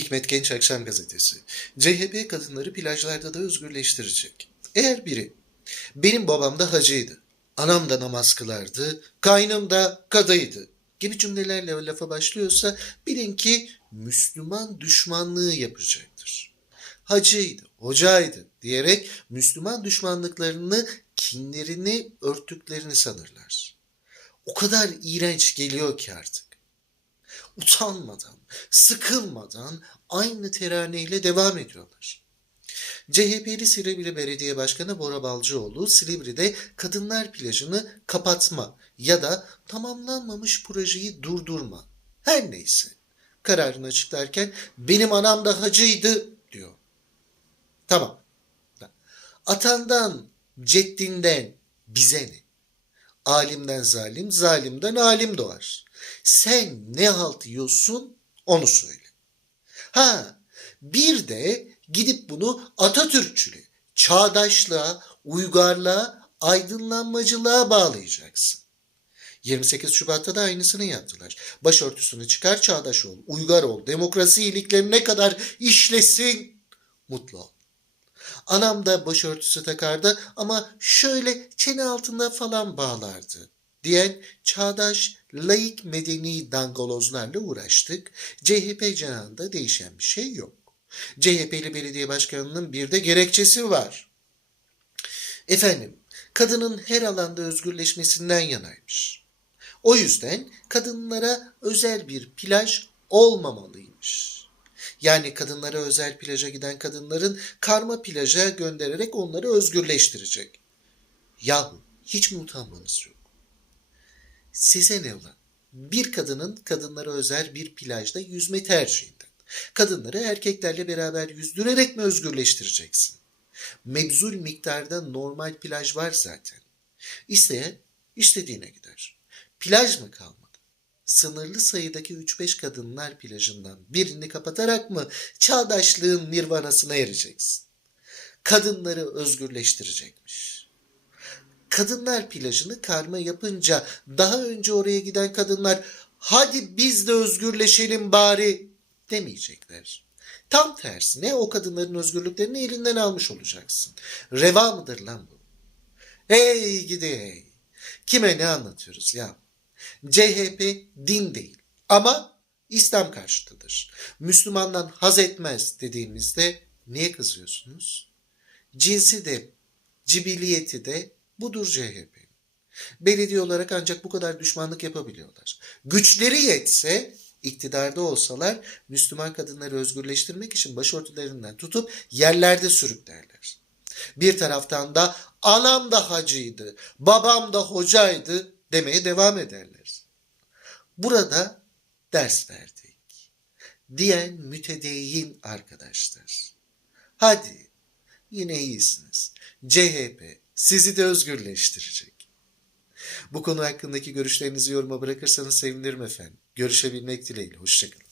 Hikmet Genç Akşam Gazetesi. CHP kadınları plajlarda da özgürleştirecek. Eğer biri benim babam da hacıydı, anam da namaz kılardı, kaynım da kadaydı gibi cümlelerle lafa başlıyorsa bilin ki Müslüman düşmanlığı yapacaktır. Hacıydı, hocaydı diyerek Müslüman düşmanlıklarını, kinlerini örttüklerini sanırlar. O kadar iğrenç geliyor ki artık utanmadan, sıkılmadan aynı teraneyle devam ediyorlar. CHP'li Silivri Belediye Başkanı Bora Balcıoğlu Silivri'de kadınlar plajını kapatma ya da tamamlanmamış projeyi durdurma her neyse kararını açıklarken benim anam da hacıydı diyor. Tamam. Atandan, ceddinden bize ne? Alimden zalim, zalimden alim doğar. Sen ne halt yiyorsun onu söyle. Ha bir de gidip bunu Atatürkçülüğe, çağdaşlığa, uygarlığa, aydınlanmacılığa bağlayacaksın. 28 Şubat'ta da aynısını yaptılar. Başörtüsünü çıkar çağdaş ol, uygar ol, demokrasi iyiliklerine kadar işlesin, mutlu ol. Anam da başörtüsü takardı ama şöyle çene altında falan bağlardı diyen çağdaş, laik medeni dangolozlarla uğraştık. CHP cenahında değişen bir şey yok. CHP'li belediye başkanının bir de gerekçesi var. Efendim, kadının her alanda özgürleşmesinden yanaymış. O yüzden kadınlara özel bir plaj olmamalıymış. Yani kadınlara özel plaja giden kadınların karma plaja göndererek onları özgürleştirecek. Yahu hiç mi utanmanız yok? Size ne ulan? Bir kadının kadınlara özel bir plajda yüzme tercihinden. Kadınları erkeklerle beraber yüzdürerek mi özgürleştireceksin? Mebzul miktarda normal plaj var zaten. İsteyen istediğine gider. Plaj mı kalmadı? Sınırlı sayıdaki 3-5 kadınlar plajından birini kapatarak mı çağdaşlığın nirvanasına ereceksin? Kadınları özgürleştirecekmiş kadınlar plajını karma yapınca daha önce oraya giden kadınlar hadi biz de özgürleşelim bari demeyecekler. Tam tersine o kadınların özgürlüklerini elinden almış olacaksın. Reva mıdır lan bu? Hey gidi hey. Kime ne anlatıyoruz ya? CHP din değil ama İslam karşıtıdır. Müslümandan haz etmez dediğimizde niye kızıyorsunuz? Cinsi de, cibiliyeti de Budur CHP. Belediye olarak ancak bu kadar düşmanlık yapabiliyorlar. Güçleri yetse iktidarda olsalar Müslüman kadınları özgürleştirmek için başörtülerinden tutup yerlerde sürüklerler. Bir taraftan da anam da hacıydı, babam da hocaydı demeye devam ederler. Burada ders verdik. Diyen mütedeyyin arkadaşlar. Hadi yine iyisiniz. CHP sizi de özgürleştirecek. Bu konu hakkındaki görüşlerinizi yoruma bırakırsanız sevinirim efendim. Görüşebilmek dileğiyle. Hoşçakalın.